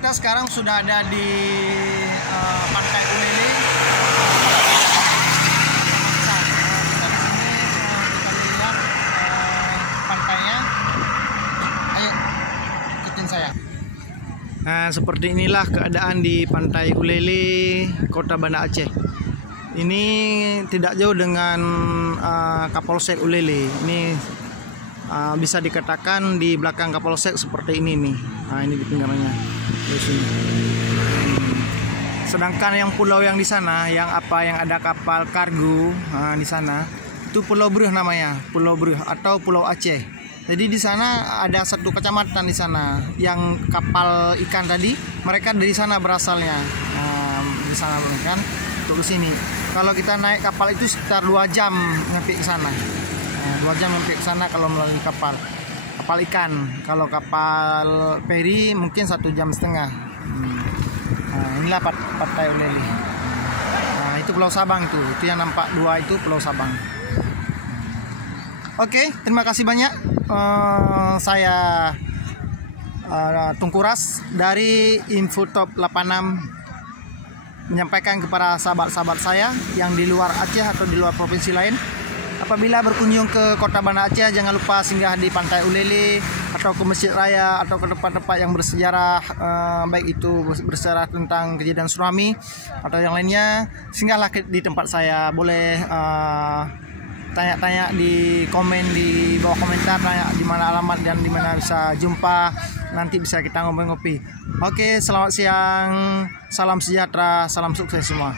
kita sekarang sudah ada di Pantai Ulele. Kita di sini kita lihat pantainya. Ayo ikutin saya. Nah, seperti inilah keadaan di Pantai Ulele, Kota Banda Aceh. Ini tidak jauh dengan Kapolsek Ulele. Ini bisa dikatakan di belakang Kapolsek seperti ini nih. Nah, ini di pinggirannya di sini. Sedangkan yang pulau yang di sana, yang ada kapal kargo di sana, itu Pulau Bruh namanya, Pulau Bruh atau Pulau Aceh. Jadi di sana ada satu kecamatan di sana yang kapal ikan tadi, mereka dari sana berasalnya. Di sana kan untuk ke sini. Kalau kita naik kapal itu sekitar 2 jam nyampe ke sana. 2 jam nyampe ke sana kalau melalui kapal ikan. Kalau kapal feri mungkin 1,5 jam. Inilah Pantai Ulele. Itu Pulau Sabang itu yang nampak 2 itu Pulau Sabang. Oke, terima kasih banyak. Saya Tungkuras dari Infotop 86 menyampaikan kepada sahabat-sahabat saya yang di luar Aceh atau di luar provinsi lain, apabila berkunjung ke Kota Banda Aceh jangan lupa singgah di Pantai Ulele atau ke Masjid Raya atau ke tempat-tempat yang bersejarah, baik itu bersejarah tentang kejadian tsunami atau yang lainnya. Singgahlah di tempat saya. Boleh tanya-tanya di komen, di bawah komentar, tanya di mana alamat dan di mana bisa jumpa. Nanti bisa kita ngopi-ngopi. Oke, selamat siang, salam sejahtera, salam sukses semua.